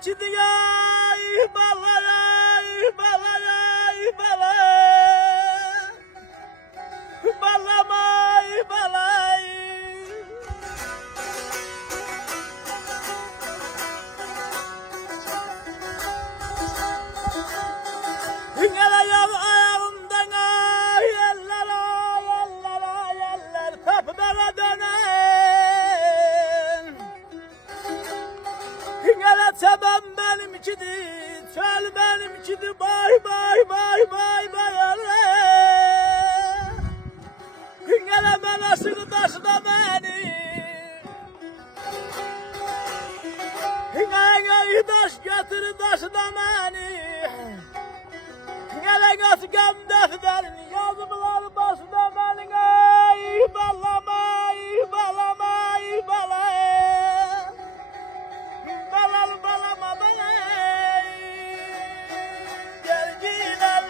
içidi ay balay balay balay balamay balay Hüngele yav ayağımdan ay eller ay eller ay eller kapıdara dönen Hüngele çaban benim içidi çöl benim içidi bay bay bay bay bay aller Hüngele ben aşığı taşıda beni Hüngele taş götürü taşıda beni Gele gözgem defterini yazımlar başında benim ey balamay balamay balay balal balama balay gel gilel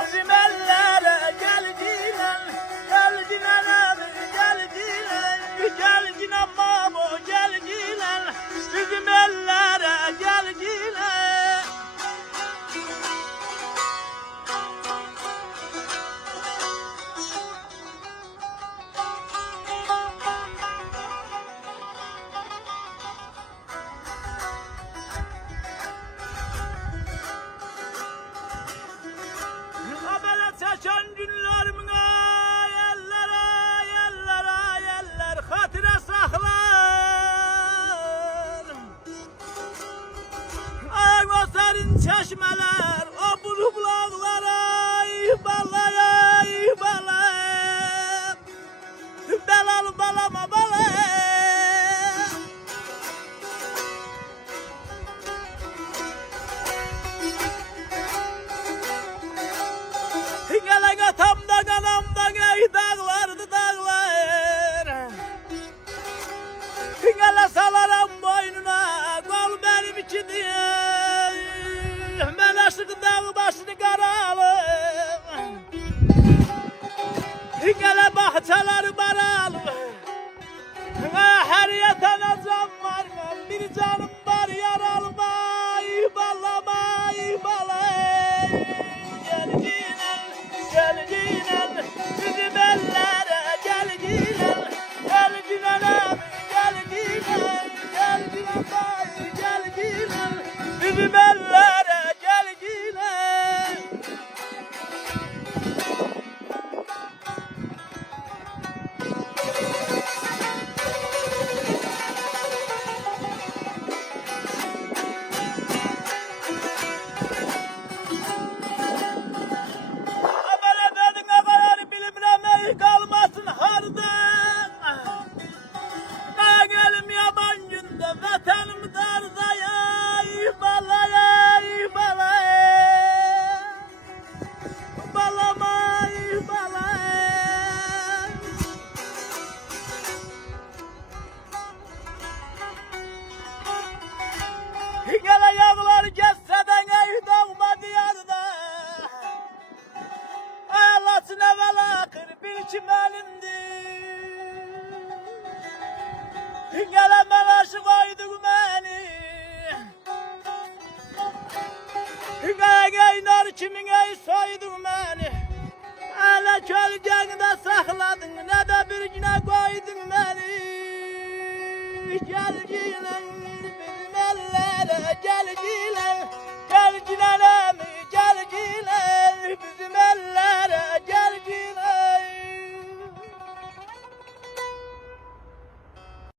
bizim ellere gel gilel gel gilel gel gilel gel gilel mamo gel gilel bizim ellere gel gilel Çeken günlerimin ay eller ay eller ay eller hatire saklar Ay o serin çeşmeler o bulu bulaklar ay balay ay balay Belal balama balay Hingele gatamda kanamda ey dağlardı dağlar Hingele salaram boynuna kol benim için diye Ben aşık dağ başını karalım Hingele bahçeleri baralım Her yatana can var bir canım var yaralım ay balamay balay Gel Gel ginen bizim ellere gel ginen Gel ginen abi gel ginen Gel ginen bay gel ginen bizim ellere gel ginen kalmasın hardan Gelim yaban günde vatanım darda ay balay ay balay Balamay balay Gele yağlar geçseden ey dağma diyarda Ağlasın evvel akır bir çimelindi Gele ben aşık oydum beni Gele nar kimin ey soydun beni Hele kölgende sakladın ne de bir güne koydun beni Gel gilen bizim ellere gel gilen Gel gilen emi gel gilen